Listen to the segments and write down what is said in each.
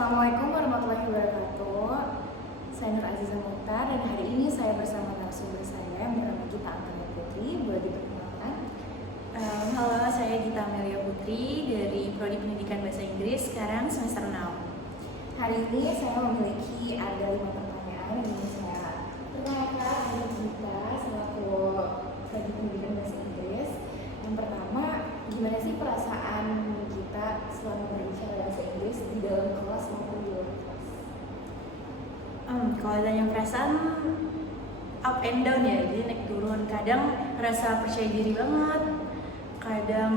Assalamualaikum warahmatullahi wabarakatuh. Saya Nur Aziza Mukhtar dan hari ini saya bersama narasumber saya yang bernama Gita Amelia Putri. Boleh diperkenalkan? Halo, saya Gita Amelia Putri dari Prodi Pendidikan Bahasa Inggris, sekarang semester 6. Hari ini saya memiliki ada 5 pertanyaan yang ingin saya pertanyakan kepada Gita selaku Prodi Pendidikan Bahasa Inggris. Yang pertama, gimana sih perasaan Gita selama berbicara bahasa Inggris di dalam kelas maupun di luar kelas? Kalau tanya perasaan, up and down ya, jadi naik turun. Kadang merasa percaya diri banget, kadang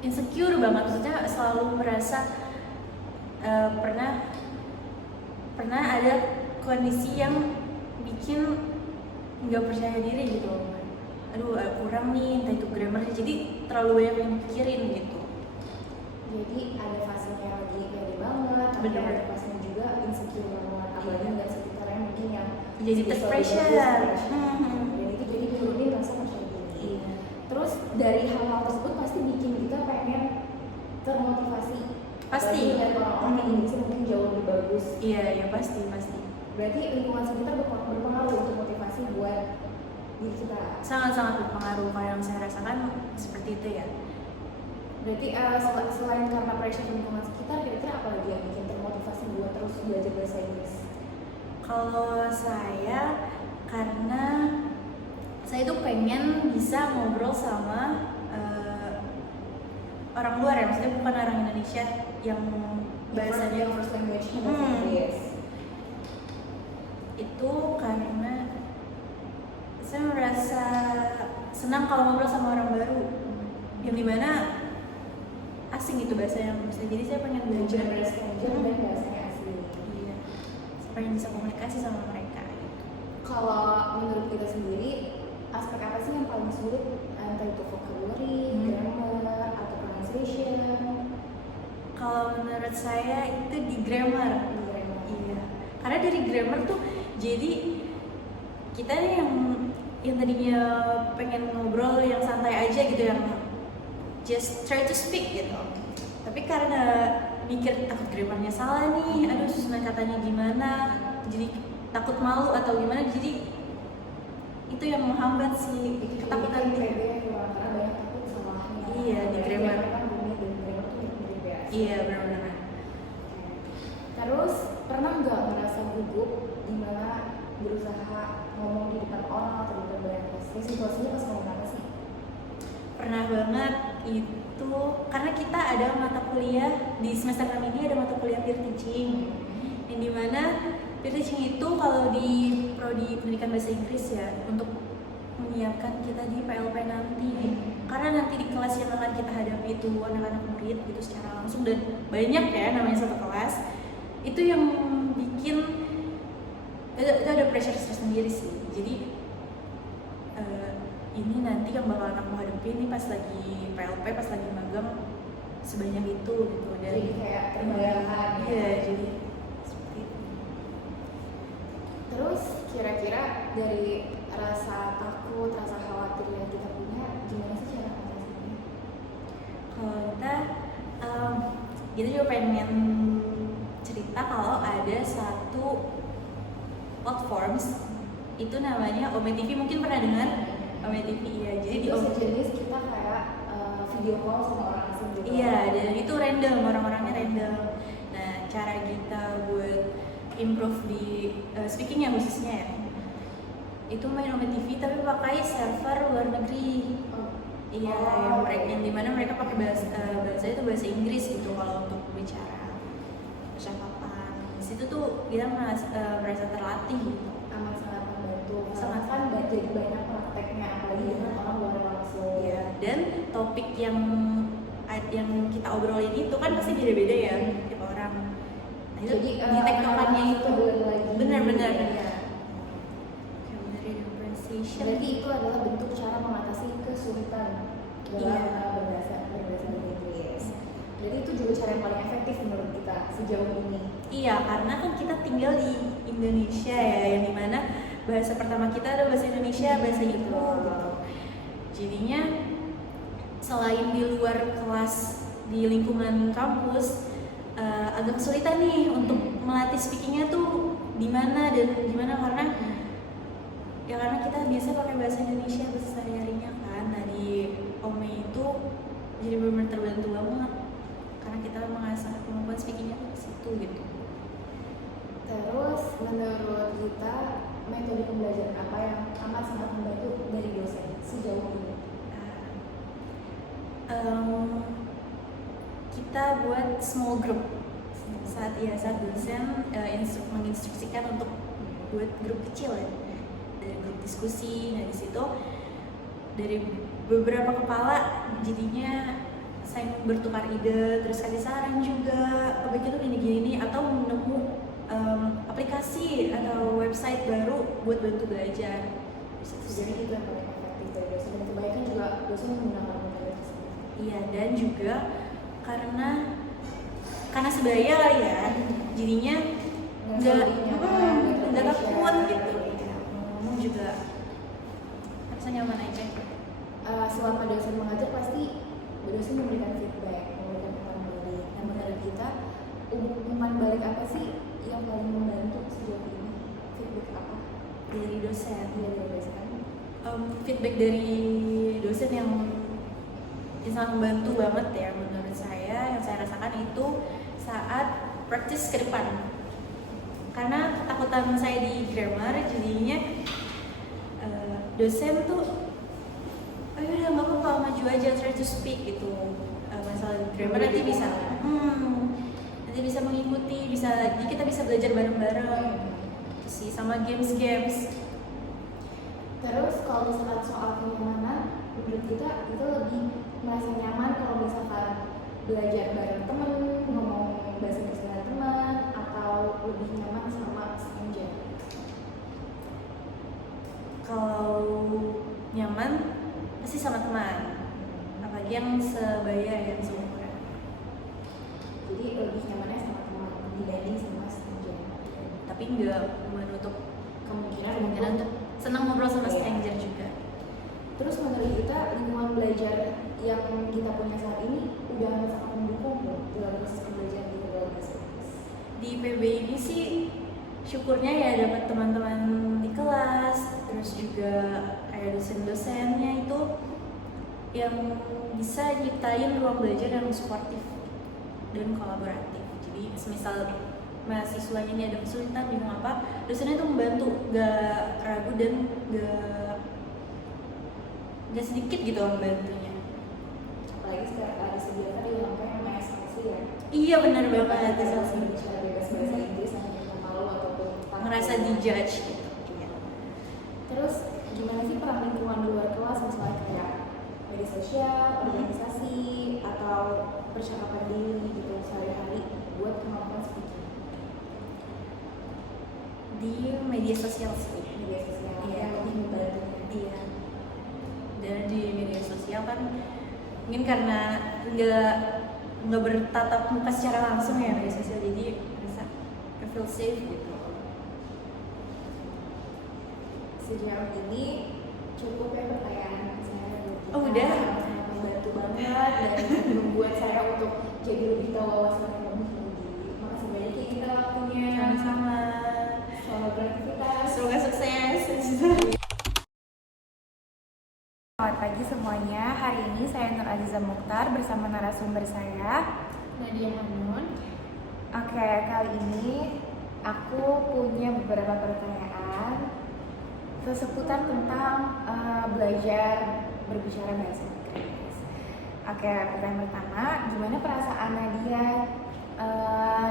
insecure banget. Maksudnya selalu merasa pernah ada kondisi yang bikin nggak percaya diri gitu. Aduh, kurang nih, entah itu grammarnya, jadi terlalu banyak yang dipikirin gitu. Jadi ada fasenya lagi pede banget, tapi Bener. ada fasenya juga insecure banget, apalagi nggak sekitarnya mungkin yang Jadi take pressure. Dan itu jadi nurunin rasa percaya diri. Iya. Terus dari hal-hal tersebut pasti bikin kita pengen termotivasi. Pasti. Apalagi lihat orang-orang yang Indonesia mungkin jauh lebih bagus. Iya, ya pasti. Berarti lingkungan sekitar berpengaruh untuk motivasi buat diri kita. Sangat-sangat berpengaruh. Kalau yang saya rasakan seperti itu ya. Berarti selain karena pressure lingkungan sekitar, kira-kira apa lagi yang bikin termotivasi buat terus belajar bahasa Inggris? Kalau saya, karena saya tuh pengen bisa ngobrol sama orang luar ya, maksudnya bukan orang Indonesia yang bahasanya first language Hmm. Inggris. itu karena saya merasa senang kalau ngobrol sama orang baru yang dimana asing itu bahasanya menurut saya, jadi saya pengen belajar Stranger dan bahasanya asli. Iya, saya pengen bisa komunikasi sama mereka gitu. Kalau menurut kita sendiri, aspek apa sih yang paling sulit? Entah itu vocabulary, grammar, atau pronunciation? Kalau menurut saya itu di grammar. Iya, karena dari grammar tuh jadi kita yang tadinya pengen ngobrol yang santai aja gitu, yang just try to speak gitu, tapi karena mikir takut grammarnya salah nih, aduh susunan katanya gimana, jadi takut malu atau gimana, jadi itu yang menghambat sih ketakutan itu dia. karena banyak takut salahnya. Iya, di grammar. Kan bumi dan grammar tuh mirip ya. Iya, benar-benar. Terus pernah nggak merasa gugup di mana berusaha ngomong di depan orang atau di depan banyak kelas? Situasinya pas ngomong apa sih? Pernah banget itu, karena kita ada mata kuliah di semester 6 ini, ada mata kuliah peer teaching, yang dimana peer teaching itu kalau di Prodi Pendidikan Bahasa Inggris ya, untuk menyiapkan kita di PLP nanti, karena nanti di kelas yang akan kita hadapi itu anak-anak murid gitu secara langsung, dan banyak ya namanya satu kelas, itu yang bikin itu ada pressure tersendiri sih. Jadi ini nanti yang bakal aku hadapi ini pas lagi PLP, pas lagi magang sebanyak itu gitu. Dan Jadi kayak terbayangkan ya. Iya, jadi seperti itu. Terus kira-kira dari rasa takut, rasa khawatir yang kita punya, gimana sih cara mengatasinya? Kalau kita juga pengen cerita kalau ada satu platforms itu namanya Ome TV, mungkin pernah dengar? Ome TV, iya. Jadi di Itu Ome sejenis kita kayak video call sama orang asing gitu. Iya, dan itu random, orang-orangnya random. Nah, cara kita buat improve di speakingnya khususnya ya, itu main Ome TV tapi pakai server luar negeri. Iya, yang dimana mereka pakai bahasa itu bahasa Inggris gitu kalau untuk bicara percakapan. Di situ tuh kita merasa terlatih gitu. Amat sangat membantu. Sangat. Kan jadi banyak prakteknya, apalagi dengan orang luar langsung. Iya, dan topik yang kita obrolin itu kan pasti beda-beda ya tiap orang. Nah, itu Jadi di tektokannya itu lagi. benar-benar Iya. ya. Vocabulary dan pronunciation. Berarti itu adalah bentuk cara mengatasi kesulitan dalam Iya. berbahasa Inggris. Jadi itu juga cara yang paling efektif menurut kita sejauh ini. Iya, karena kan kita tinggal di Indonesia ya, yang dimana bahasa pertama kita adalah bahasa Indonesia, bahasa ibu gitu. Jadinya selain di luar kelas di lingkungan kampus, agak kesulitan nih untuk melatih speakingnya tuh di mana dan gimana, karena kita biasa pakai bahasa Indonesia bahasa sehari-harinya kan. Nah di Ome itu jadi benar-benar terbantu banget karena kita mengasah kemampuan speakingnya ke situ gitu. Terus menurut kita metode pembelajaran apa yang amat sangat membantu dari dosen sejauh ini? Kita buat small group saat dosen menginstruksikan untuk buat grup kecil ya, dari grup diskusi. Nah di situ dari beberapa kepala jadinya saya bertukar ide, terus kasih saran juga, begitu gini-gini, atau menemu aplikasi atau website baru buat bantu belajar. Jadi itu yang paling efektif dari dosen, dan kebanyakan juga dosen menggunakan metode tersebut. Iya, dan juga karena sebaya kali ya, jadinya nggak takut gitu. Ngomong juga rasa nyaman aja. Selama dosen mengajar pasti dosen memberikan feedback, memberikan umpan balik. Nah menurut kita umpan balik apa sih yang paling membantu sejauh ini? Feedback apa? Dari dosen. Iya dari dosen. Feedback dari dosen yang sangat membantu banget ya menurut saya, yang saya rasakan itu saat praktis ke depan. Karena ketakutan saya di grammar, jadinya dosen tuh udah nggak apa-apa, maju aja, try to speak gitu. Masalah grammar nanti bisa mengikuti, jadi kita bisa belajar bareng-bareng sih, sama games. Terus kalau misalkan soal kenyamanan, menurut kita itu lebih merasa nyaman kalau misalkan belajar bareng temen, ngomong bahasa Inggris dengan teman, atau lebih nyaman sama stranger? Kalau nyaman pasti sama teman, apalagi yang sebaya, yang seumuran. Jadi lebih nyamannya sama teman dibanding sama stranger. Tapi nggak menutup Kemungkinan untuk senang ngobrol sama stranger juga. Terus menurut kita lingkungan belajar yang kita punya saat ini udah sangat mendukung dalam proses pembelajaran kita dalam bahasa Inggris. Di PB ini sih syukurnya ya dapat teman-teman di kelas, terus juga kayak dosen-dosennya itu yang bisa nyiptain ruang belajar yang suportif dan kolaboratif. Jadi semisal mahasiswanya ini ada kesulitan bingung apa, dosennya itu membantu, gak ragu dan gak sedikit gitu membantunya. Apalagi sekarang disediakan di langkah yang SLC ya. Iya benar banget, SLC bicara bebas bahasa Inggris yang kita malu ataupun ngerasa dijudge gitu. Iya. Terus gimana sih peran lingkungan di luar kelas, misalnya kayak media sosial, organisasi, atau percakapan diri gitu sehari-hari buat kemampuan speaking? Di media sosial sih. Media sosial Iya. yang lebih membantu. Iya. Dan di media sosial kan mungkin karena nggak bertatap muka secara langsung ya media sosial, jadi bisa feel safe gitu. Sejauh ini cukup ya pertanyaan saya. Oh, udah? Sangat membantu banget dan membuat saya untuk jadi lebih tahu wawasan yang lebih tinggi. Makasih banyak ya kita waktunya. Sama-sama. Selamat beraktivitas. Semoga sukses. Selamat pagi semuanya. Hari ini saya Nur Aziza Mukhtar bersama narasumber saya Nadia Hanun. Oke, kali ini aku punya beberapa pertanyaan seputar tentang belajar berbicara bahasa Inggris. Oke, pertanyaan pertama, gimana perasaan Nadia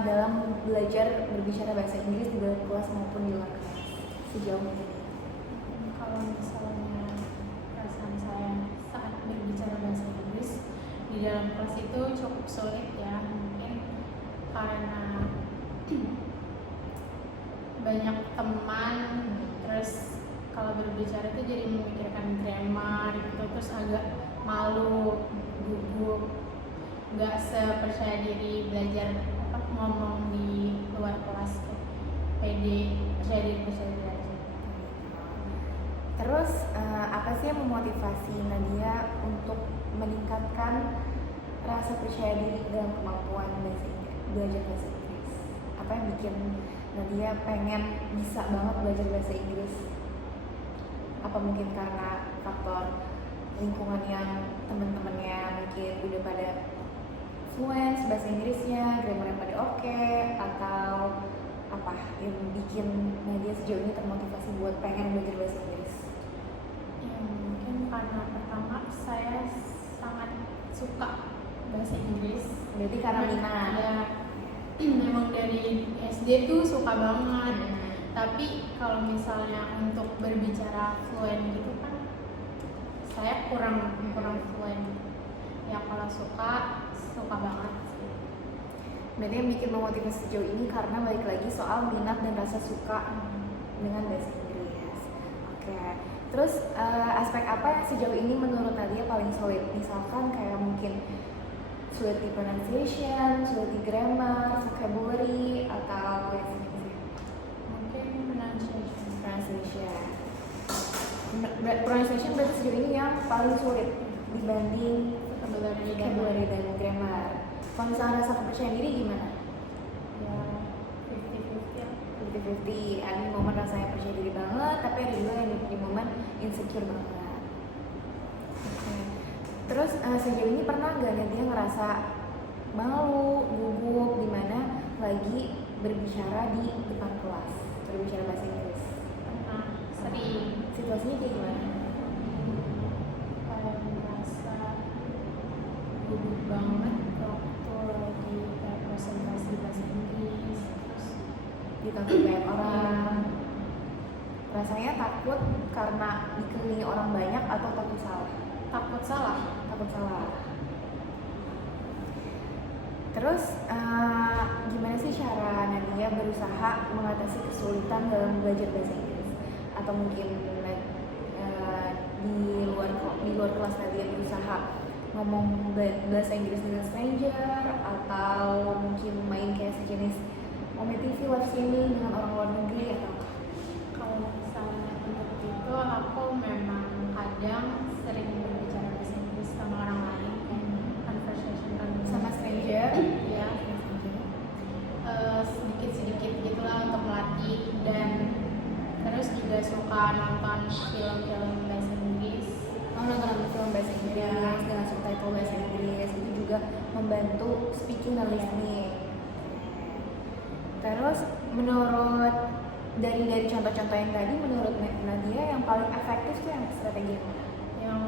dalam belajar berbicara bahasa Inggris di dalam kelas maupun di luar kelas sejauh ini? Kalau misalnya perasaan saya saat berbicara bahasa Inggris di dalam kelas itu cukup sulit ya, mungkin karena banyak teman, terus kalau berbicara itu jadi memikirkan grammar gitu, terus agak malu, gugup, nggak sepercaya diri belajar ngomong di luar kelas tuh. Pede, percaya diri aja. Terus apa sih yang memotivasi Nadia untuk meningkatkan rasa percaya diri dalam kemampuan bahasa Inggris? belajar bahasa Inggris? Apa yang bikin Nadia pengen bisa banget belajar bahasa Inggris? Apa mungkin karena faktor lingkungan yang teman-temannya mungkin udah pada fluent bahasa Inggrisnya, grammarnya pada oke, atau apa yang bikin Nadia sejauh ini termotivasi buat pengen belajar bahasa Inggris? Ya mungkin karena pertama saya sangat suka bahasa Inggris. Berarti karena minat. Ya, memang dari SD tuh suka banget. Tapi kalau misalnya untuk berbicara fluent gitu kan, saya kurang fluent. Ya kalau suka banget sih. Berarti yang bikin memotivasi sejauh ini karena balik lagi soal minat dan rasa suka dengan bahasa Inggris. Oke. Terus aspek apa yang sejauh ini menurut Nadia paling sulit? Misalkan kayak mungkin sulit di pronunciation, sulit di grammar, vocabulary, atau apa yang sejenisnya? Mungkin pronunciation. Pronunciation berarti sejauh ini yang paling sulit dibanding Vocabulary vocabulary dan grammar. Kalau misalnya rasa kepercayaan diri gimana? Ya 50-50 ya. 50-50, ada momen rasanya percaya diri banget, tapi ada juga yang di momen insecure banget. Oke. Terus sejauh ini pernah nggak Nadia ngerasa malu, gugup, dimana lagi berbicara di depan kelas, berbicara bahasa Inggris? Pernah sering Situasinya kayak gimana? kayak merasa gugup banget waktu lagi kayak presentasi bahasa Inggris, terus Ditonton banyak orang. Rasanya takut karena dikelilingi orang banyak atau takut salah? takut salah. Takut salah. Terus gimana sih cara Nadia berusaha mengatasi kesulitan dalam belajar bahasa Inggris? Atau mungkin di luar kelas Nadia berusaha ngomong bahasa Inggris dengan stranger, atau mungkin main kayak sejenis TV live streaming dengan orang luar negeri, atau apa? Kalau misalnya untuk itu aku memang kadang sering berbicara bahasa Inggris sama orang lain, conversation Sama stranger? ya, sedikit-sedikit gitulah untuk melatih. Dan terus juga suka nonton film-film bahasa Inggris. Nonton film bahasa Inggris dengan subtitle bahasa Inggris itu juga membantu speaking dan listening. Terus menurut dari contoh-contoh yang tadi, menurut Nadia yang paling efektif tuh yang strategi yang mana? Yang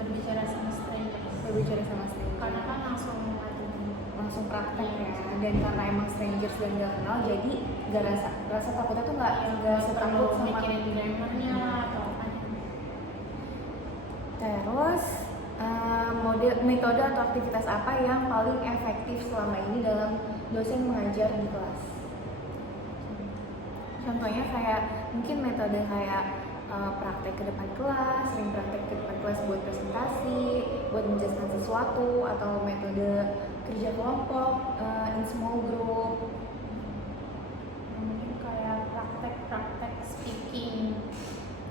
berbicara sama stranger, Berbicara sama stranger. karena kan Langsung praktek ya. Dan karena emang strangers dan gak kenal, jadi gak rasa takutnya tuh gak setakut sama. mikirin grammarnya atau apa. Terus metode atau aktivitas apa yang paling efektif selama ini dalam dosen mengajar di kelas? Contohnya kayak mungkin metode kayak praktek ke depan kelas, sering praktek ke depan kelas buat presentasi, buat menjelaskan sesuatu, atau metode kerja kelompok, in small group. Mungkin kayak praktek speaking,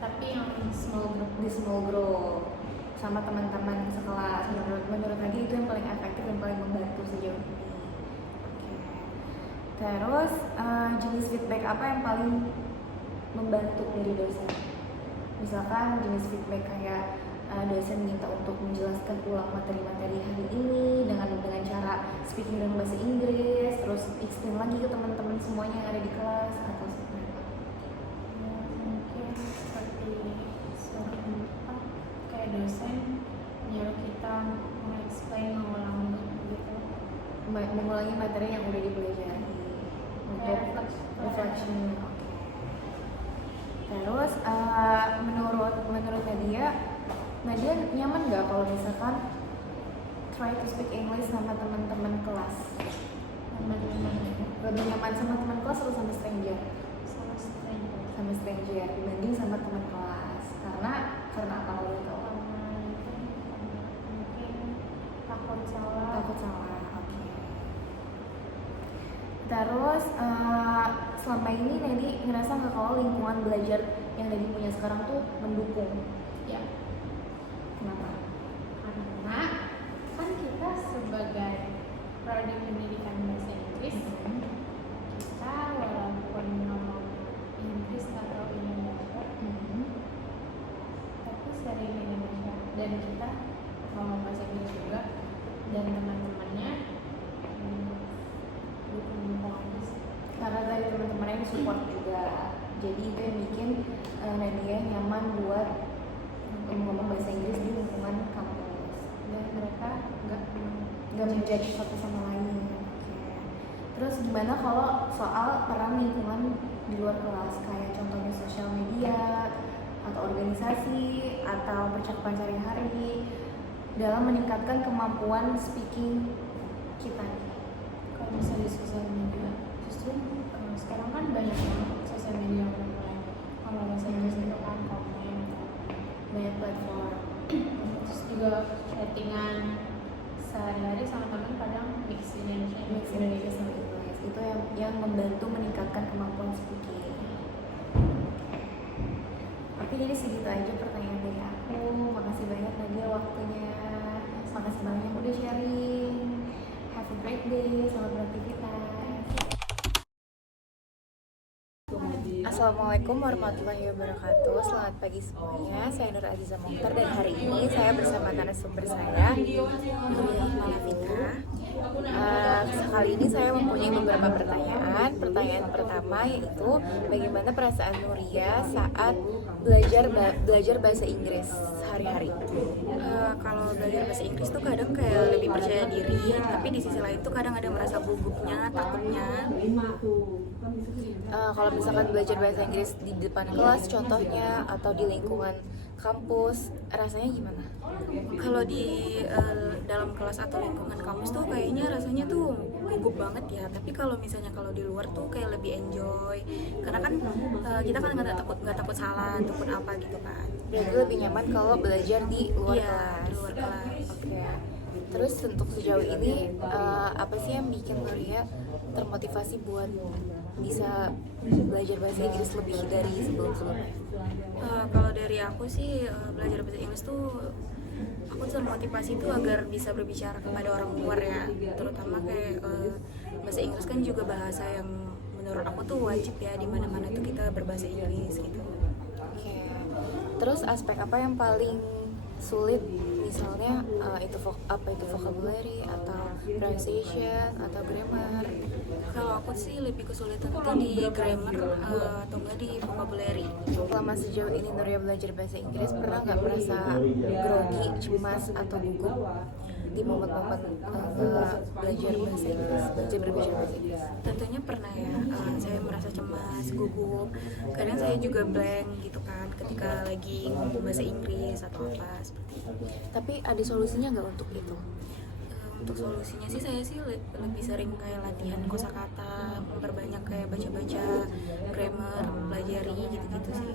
tapi yang small group. Di small group sama teman-teman sekelas. Menurut Nadia itu yang paling efektif dan paling membantu sejauh ini. Oke. Terus jenis feedback apa yang paling membantu dari dosen? Misalkan jenis feedback kayak dosen minta untuk menjelaskan ulang materi-materi hari ini dengan cara speaking dalam bahasa Inggris, terus explain lagi ke teman-teman semuanya yang ada di kelas, atau seperti apa? Ya, mungkin seperti kayak dosen nyuruh kita mengulang gitu, Mengulangi materi yang udah dipelajari untuk reflection. Oke. Terus menurut Nadia nyaman nggak kalau misalkan try to speak English sama teman-teman kelas? Lebih nyaman sama teman kelas atau sama stranger? sama stranger. Sama stranger dibanding sama teman kelas. Karena apa lo tahu? Mungkin takut salah. Takut salah. Oke. Terus selama ini Nadi ngerasa nggak kalau lingkungan belajar yang Nadi punya sekarang tuh mendukung? Ya, Kenapa? karena kan kita sebagai prodi pendidikan bahasa Inggris Inggris, kita walaupun ngomong Inggris atau Indonesia, tapi sering Indonesia, dan kita ngomong bahasa Inggris juga, dan teman-temannya dukung aja sih. Karena dari teman-teman yang support juga, jadi itu yang bikin Nadia nyaman buat ngomong bahasa Inggris di lingkungan kampus. Dan mereka Nggak menjadi satu sama lain. Oke. Terus gimana kalau soal peran lingkungan di luar kelas, kayak contohnya sosial media atau organisasi atau percakapan sehari-hari dalam meningkatkan kemampuan speaking kita nih? kalau misalnya di sosial media, justru sekarang kan banyak banget sosial media yang udah mulai kalau bahasa Inggris itu kan komen, Banyak platform. terus juga chattingan sehari-hari sama teman kadang mix Indonesia Mix Indonesia sama Inggris itu yang membantu meningkatkan kemampuan speaking. Oke, jadi segitu aja pertanyaan dari aku. Makasih banyak Nadia waktunya. Makasih banyak udah sharing. Have a great day. Selamat beraktivitas. Assalamualaikum warahmatullahi wabarakatuh. Selamat pagi semuanya. Saya Nur Aziza Mokhtar dan hari ini saya bersama narasumber saya, Nuria Fitra. Kali ini saya mempunyai beberapa pertanyaan. Pertanyaan pertama yaitu bagaimana perasaan Nuria saat belajar bahasa Inggris sehari-hari? Kalau belajar bahasa Inggris tuh kadang kayak lebih percaya diri, tapi di sisi lain tuh kadang ada merasa gugupnya, takutnya. Kalau misalkan belajar bahasa Inggris di depan kelas contohnya atau di lingkungan kampus, rasanya gimana? Kalau di dalam kelas atau lingkungan kampus tuh kayaknya rasanya tuh gugup banget ya, tapi kalau misalnya kalau di luar tuh kayak lebih enjoy, karena kan kita kan nggak takut salah ataupun apa gitu kan. Berarti lebih nyaman kalau belajar di luar Iya, kelas. di luar kelas. Oke. Terus untuk sejauh ini apa sih yang bikin Nuria termotivasi buat bisa belajar bahasa Inggris lebih dari sebelum-sebelumnya? Kalau dari aku sih belajar bahasa Inggris tuh aku termotivasi tuh agar bisa berbicara kepada orang luar ya, terutama kayak bahasa Inggris kan juga bahasa yang menurut aku tuh wajib ya, di mana-mana tuh kita berbahasa Inggris gitu. Oke. Terus aspek apa yang paling sulit, misalnya itu vocabulary atau pronunciation atau grammar? Kalau aku sih lebih kesulitan tuh di grammar atau enggak di vocabulary. Selama sejauh ini Nuria belajar bahasa Inggris, pernah nggak merasa grogi, cemas atau gugup di momen-momen belajar bahasa Inggris, berbicara bahasa Inggris? Tentunya pernah ya, saya merasa cemas, gugup, kadang saya juga blank gitu kan ketika lagi ngomong bahasa Inggris atau apa seperti itu. Tapi ada solusinya nggak untuk itu? Untuk solusinya sih saya sih lebih sering kayak latihan kosakata, memperbanyak kayak baca-baca grammar, pelajari gitu-gitu sih.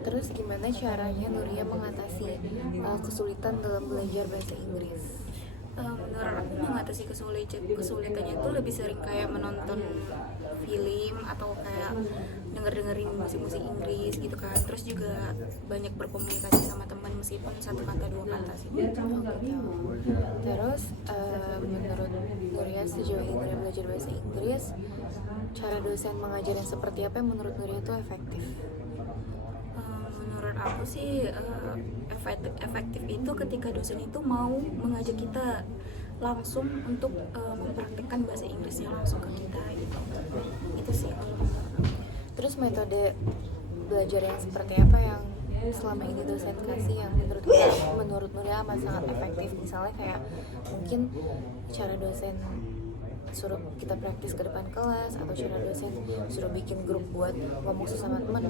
Terus gimana caranya Nuria mengatasi kesulitan dalam belajar bahasa Inggris? Menurut aku mengatasi kesulitannya itu lebih sering kayak menonton film atau kayak dengerin musik-musik Inggris gitu kan. Terus juga banyak berkomunikasi sama teman meskipun satu kata dua kata sih. Terus menurut Nuria sejauh ini Nuria belajar bahasa Inggris, cara dosen mengajar yang seperti apa yang menurut Nuria itu efektif? Menurut aku sih efektif itu ketika dosen itu mau mengajak kita langsung untuk mempraktikkan bahasa Inggrisnya langsung ke kita gitu. Itu sih. Terus metode belajar yang seperti apa yang selama ini dosen kasih yang menurut Nuria amat sangat efektif? Misalnya kayak mungkin cara dosen suruh kita praktis ke depan kelas, atau cara dosen suruh bikin grup buat ngomong sesama teman.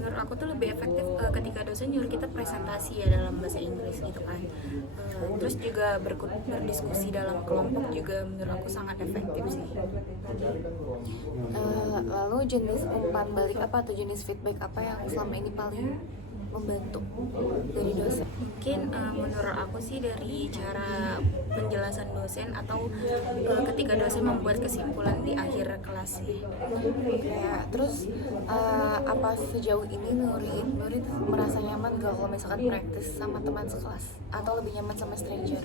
Menurut aku tuh lebih efektif ketika dosen nyuruh kita presentasi ya dalam bahasa Inggris gitu kan. Terus juga berdiskusi dalam kelompok juga menurut aku sangat efektif sih. Lalu jenis umpan balik apa atau jenis feedback apa yang selama ini paling membantu dari dosen? Mungkin menurut aku sih dari cara penjelasan dosen atau ketika dosen membuat kesimpulan di akhir kelas sih. Ya, terus apa sejauh ini Nuri merasa nyaman gak kalau misalkan praktis sama teman sekelas atau lebih nyaman sama stranger?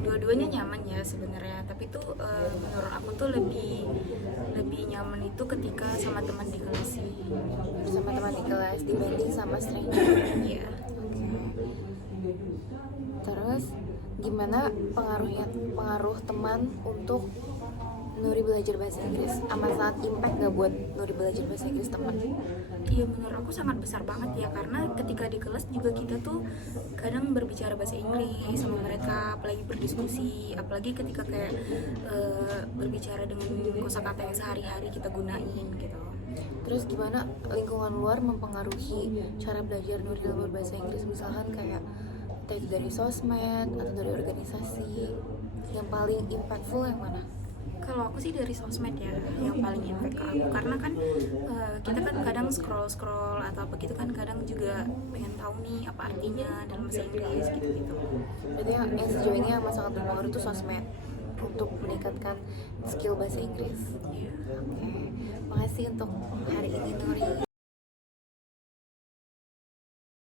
Dua-duanya nyaman ya sebenarnya, tapi tuh menurut aku tuh lebih nyaman itu ketika sama teman di kelas sih. Sama teman di kelas dibanding sama stranger. Iya. Terus gimana pengaruh teman untuk Nuri belajar bahasa Inggris? Amat sangat impact gak buat Nuri belajar bahasa Inggris teman? Iya, menurut aku sangat besar banget ya, karena ketika di kelas juga kita tuh kadang berbicara bahasa Inggris sama mereka, apalagi berdiskusi, apalagi ketika kayak berbicara dengan kosakata yang sehari-hari kita gunain gitu. Terus gimana lingkungan luar mempengaruhi cara belajar Nuri dalam berbahasa Inggris? Misalkan kayak entah itu dari sosmed atau dari organisasi, yang paling impactful yang mana? Kalau aku sih dari sosmed ya, yang paling impact ke aku, karena kan kita kan kadang scroll atau apa gitu kan, kadang juga pengen tahu nih apa artinya dalam bahasa Inggris gitu. Berarti yang sejauh ini yang sangat berpengaruh itu sosmed untuk meningkatkan skill bahasa Inggris. Oke, makasih untuk hari ini Nuri.